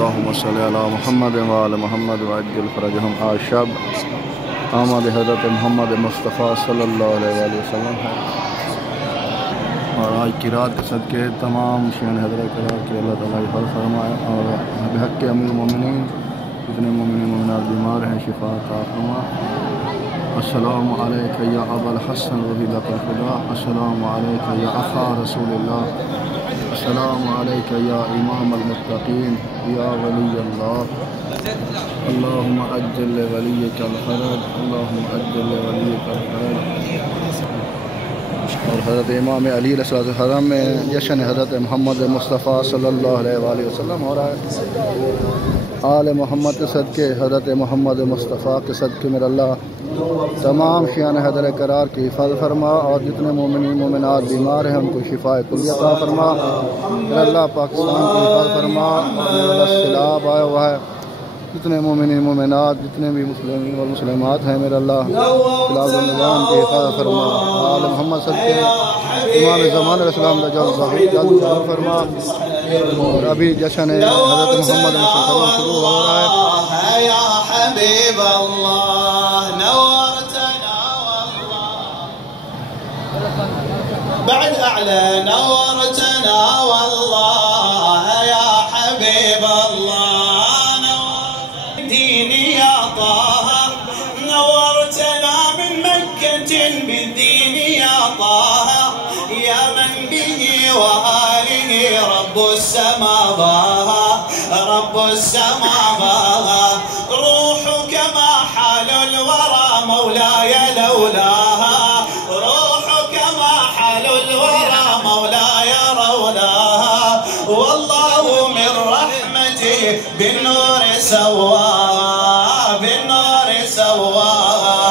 अल्लाहुम्मा सल्ली अला मुहम्मद व आले मुहम्मद व अज्जिल फरजहुम। आज शब आमद हज़रत मोहम्मद मुस्तफ़ा सल्लल्लाहु अलैहि वसल्लम है और आज की रात के सदके तमाम शान हज़रत करार के अल्लाह ताला हिफाज़त फरमाए और हक़ के अमीर मोमिनीन जितने मोमिनात बीमार हैं शिफा अता फरमा। अस्सलामु अलैका या अबल हसन वही लकल खुदा, अस्सलामु अलैका या अखा रसूलिल्लाह, अस्सलामु अलैका या इमाम अल-मुत्तक़ीन या वली अल्लाह। अल्लाहुम्मा अज्जिल वलिय्यकल फ़रज, अल्लाहुम्मा अज्जिल वलिय्यकल फ़रज। और हज़रत इमाम अली अलैहिस्सलाम में जश्न हज़रत मोहम्मद मुस्तफ़ा सल्लल्लाहु अलैहि वसल्लम हो रहा है। आले मोहम्मद के सदके, हज़रत मोहम्मद मुस्तफ़ा के सदके मेरा अल्लाह तमाम शान हैदर करार की हिफाज़त फरमा और जितने मोमिनीन मोमिनात बीमार हैं उनको शिफाए कुल्लिया अता फरमा। मेरा अल्लाह पाकिस्तान की हिफाज़त फरमा और मेरा अल्लाह सैलाब आया हुआ है, जितने मोमिनीन मोमिनात जितने भी मुस्लिम और मुस्लिमात हैं मेरा अल्लाह निज़ाम की हिफाज़त फरमा। आले मोहम्मद सदके इमाम ज़मान अलैहिस्सलाम का जल्द फरमा। और अभी जश्न हज़रत मोहम्मद शुरू हो रहा है। بعد أعلى نورتنا والله يا حبيب الله، نورت ديني يا طه، نورتنا من مكة بالدين يا طه، يا من به وآله رب السماء ضاها، رب السماء ضاها، روحك ما حال الورى مولاي لولاها، روحك ما حال الورى مولاي رولاها، والله من رحمته بالنور سواها، بالنور سواها،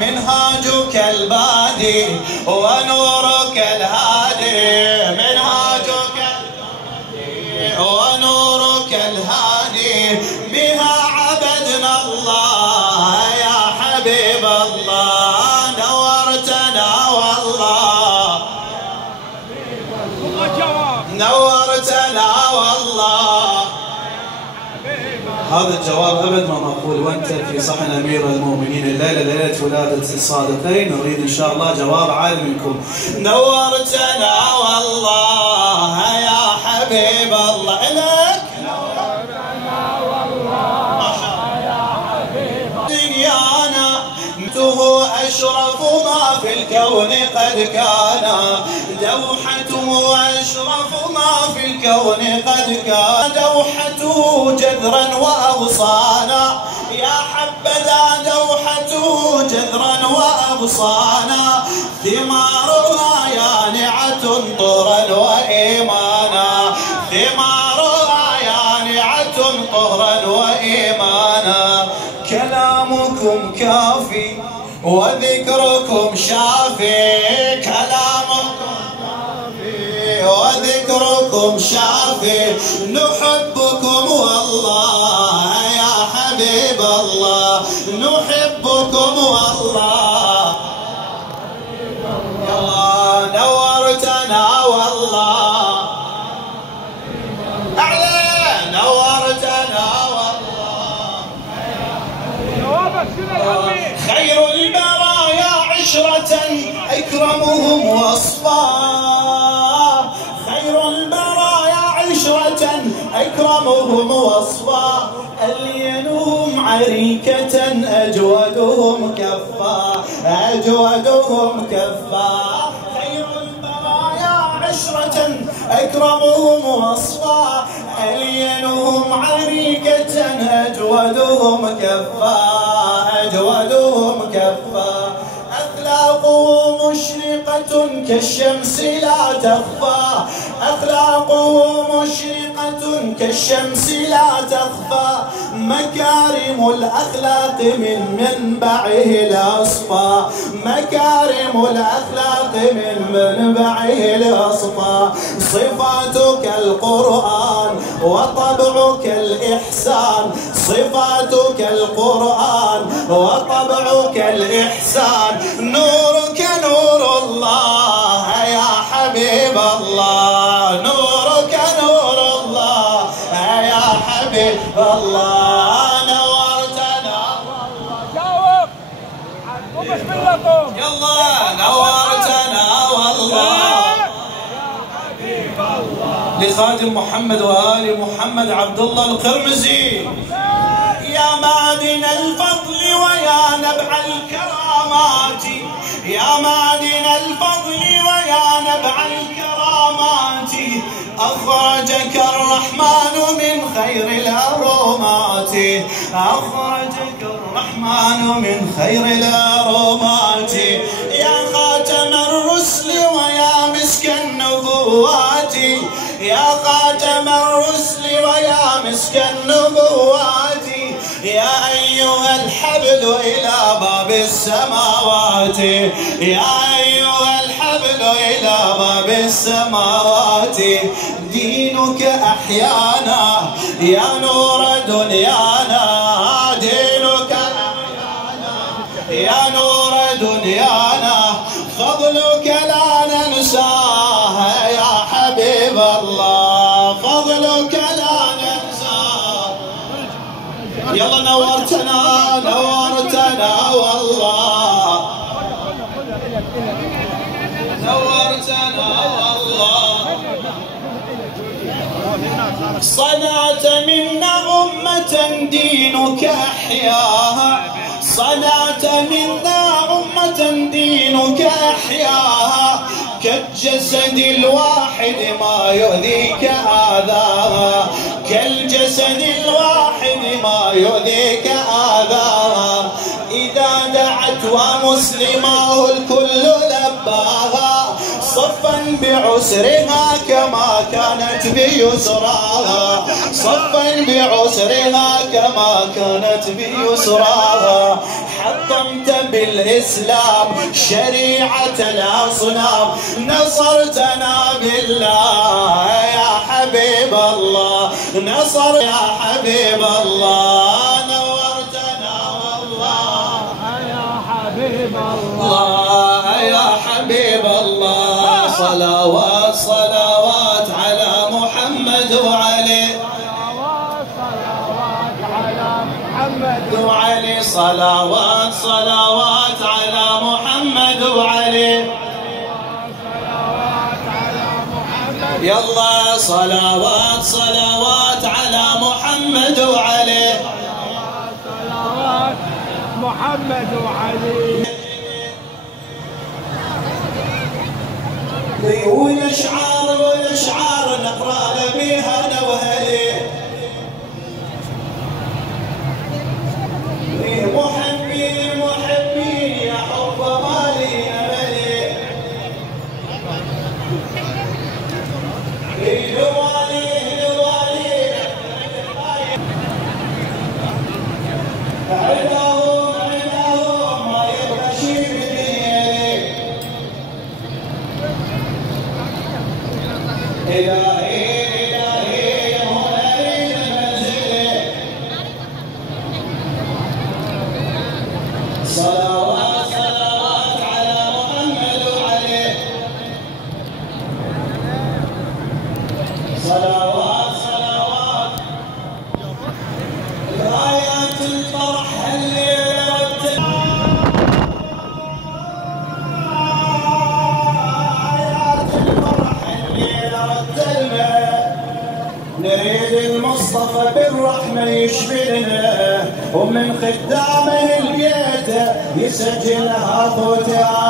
منهاجك البادي ونورك الهادي، منهاجك البادي ونورك الهادي، بها عبدنا الله يا حبيب الله، نورتنا والله، نورتنا والله. هذا الجواب أبد ما مقبول وأنت في صحن أمير المؤمنين. الليلة ليلة ولادة الصادقين، نريد إن شاء الله جواب عال منكم. نورتنا والله يا حبيب الله، لك نورتنا والله يا حبيب دنيانا، نته أشرف ما في الكون قد كان، دوحته أشرف ما في الكون قد كان، دوحته جذرا وأغصانا، يا حبذا دوحته جذرا وأغصانا، ثمارها يانعة طهرا وإيمانا، ثمارها يانعة طهرا وإيمانا، كلامكم كافي وذكركم شافي، كلامكم كافي وذكركم شافي، نحبكم والله يا حبيب الله، نحبكم والله، يا نورتنا والله، أعلى نورتنا والله. خير البرايا عشرة أكرمهم وصفا، خير البرايا عشرة أكرمهم وصفا، ألينهم عريكة أجودهم كفا، أجودهم كفا، خير البرايا عشرة أكرمهم وصفا، ألينهم عريكة أجودهم كفا، أجودهم كفا، أخلاقهم مشرقة كالشمس لا تخفى، أخلاقهم مشرقة كالشمس لا تخفى، مكارم الأخلاق من منبعه الأصفى، مكارم الأخلاق من منبعه الأصفى، صفاتك القرآن وطبعك الإحسان، صفاتك القرآن وطبعك الإحسان، نورك نور الله يا حبيب الله، نورك نور الله يا حبيب الله نورتنا. جاوب وبسم الله قوم. يلا نورتنا والله. لخادم محمد وآل محمد عبد الله القرمزي. يا معدن الفضل ويا نبع الكرامات، يا معدن الفضل ويا نبع الكرامات، أخرجك الرحمن من خير الأرومات، أخرجك الرحمن من خير الأرومات. يا خاتم الرسل ويا مسك النبوات، يا خاتم الرسل ويا مسك النبوات، يا أيها الحبل إلى باب السماوات، يا أيها الحبل إلى باب السماوات. دينك أحيانا يا نور دنيانا، دينك أحيانا يا نور دنيانا، فضلك لا ننساه يا حبيب الله، فضلك لا ننساه. يلا نورتنا نورتنا والله، نورتنا والله. صنعت منا أمة دينك أحياها، صنعت منا أمة دينك أحياها، كالجسد الواحد ما يؤذيك آذاها، كالجسد الواحد ما يؤذيك آذاها. إذا دعت ومسلماه الكل لباها، صفا بعسرها كما كانت بيسراها، صفا بعسرها كما كانت بيسراها. حطمت بالإسلام شريعة الأصنام، نصرتنا بالله يا حبيب الله، نصر يا حبيب الله. نورتنا والله يا حبيب الله يا حبيب الله. صلوات صلوات على محمد وعلي، صلوات على محمد وعلي، صلوات صلوات على محمد وعلي. صلوات على محمد. يلا صلوات صلوات على محمد وعلي، صلوات محمد وعلي. والاشعار والاشعار نقرا بها انا واهلي، محبي محبي يا حب مالي املي، لوالي لوالي عداهم عداهم ما يبقى شي بدنيا. إلهي إلهي يا مولاي منزلي، صلوات صلوات على محمد وعلي، صلوات صلوات. رايات الفرح اللي ردت، رايات الفرح اللي ردت، نريد المصطفى بالرحمة يشفينا، ومن خدامه البيت يسجلها خوتها.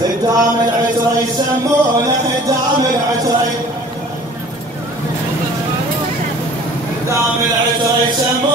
خدام العترة يسمونه خدام العترة، خدام العترة يسمونه